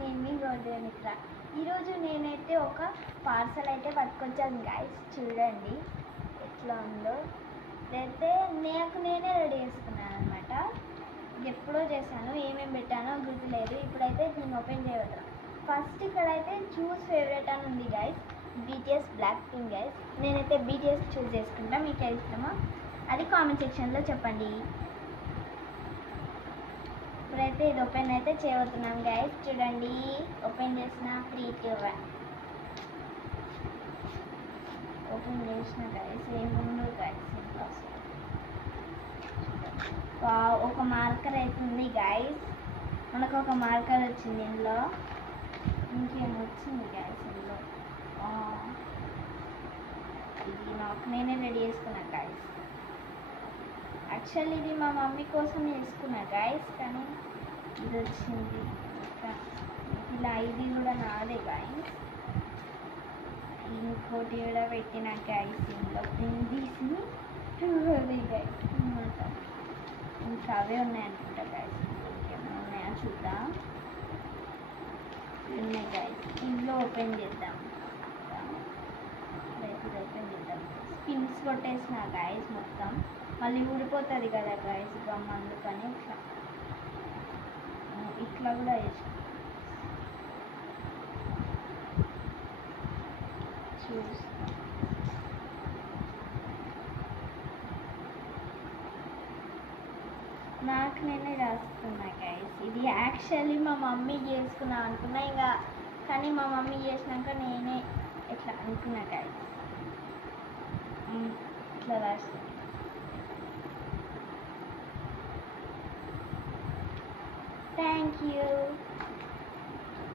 నేను గోల్డెనిక్ర. ఈరోజు నేనైతే ఒక పార్సల్ అయితే పట్టుకొచ్చాను గైస్, చూడండి ఎట్లా ఉందో. ఇదైతే నేనే రెడీ చేసుకున్నాను అనమాట. ఎప్పుడో చేశాను, ఏమేమి పెట్టానో గుర్తులేదు. ఇప్పుడైతే నేను ఓపెన్ చేయవద్దాం. ఫస్ట్ ఇక్కడైతే చూస్ ఫేవరెట్ అని ఉంది guys, BTS black pink guys. నేనైతే బీటీఎస్ చూస్ చేసుకుంటా, మీకు ఇష్టమో అది కామెంట్ సెక్షన్లో చెప్పండి. ఇప్పుడైతే ఇది ఓపెన్ అయితే చేయబోతున్నాం గైస్, చూడండి. ఓపెన్ చేసిన 3 2 1 ఓపెన్ చేసిన గైస్, ఏముందో గైస్ ఇంకా ఒక మార్కర్ అవుతుంది గైస్. మనకు ఒక మార్కర్ వచ్చింది ఇందులో. ఇంకేం వచ్చింది గైస్ ఇందులో? ఇది నాకు నేనే రెడీ చేసుకున్నా గైస్. యాక్చువల్లీ ఇది మా మమ్మీ కోసం చేసుకున్నా గైస్, కానీ ఇది వచ్చింది. ఇలా ఇది కూడా నాదే గైస్. ఇంకోటి కూడా పెట్టిన గైస్, ఇంట్లో ప్రింట్ తీసి అది గైస్ అనమాట. ఇంకా అవే ఉన్నాయనుకుంటా గైస్, ఇంకేమైనా ఉన్నాయా చూద్దాం. ఉన్నాయి గైస్, ఇంట్లో ఓపెన్ చేద్దాం. ఇది ఓపెన్ చేద్దాం. స్పిన్స్ కొట్టేసిన గైస్ మొత్తం, మళ్ళీ ఊడిపోతుంది కదా గైస్ గమ్, అందుకని ఇట్లా కూడా వేసి చూస్తాం. నాకు నేనే రాస్తున్నా గైస్. ఇది యాక్చువల్లీ మా మమ్మీ చేసుకున్నా అనుకున్నా, ఇంకా కానీ మా మమ్మీ చేసినాక నేనే ఎట్లా అనుకున్నా గైస్. ఇట్లా రాస్తాను. Thank you.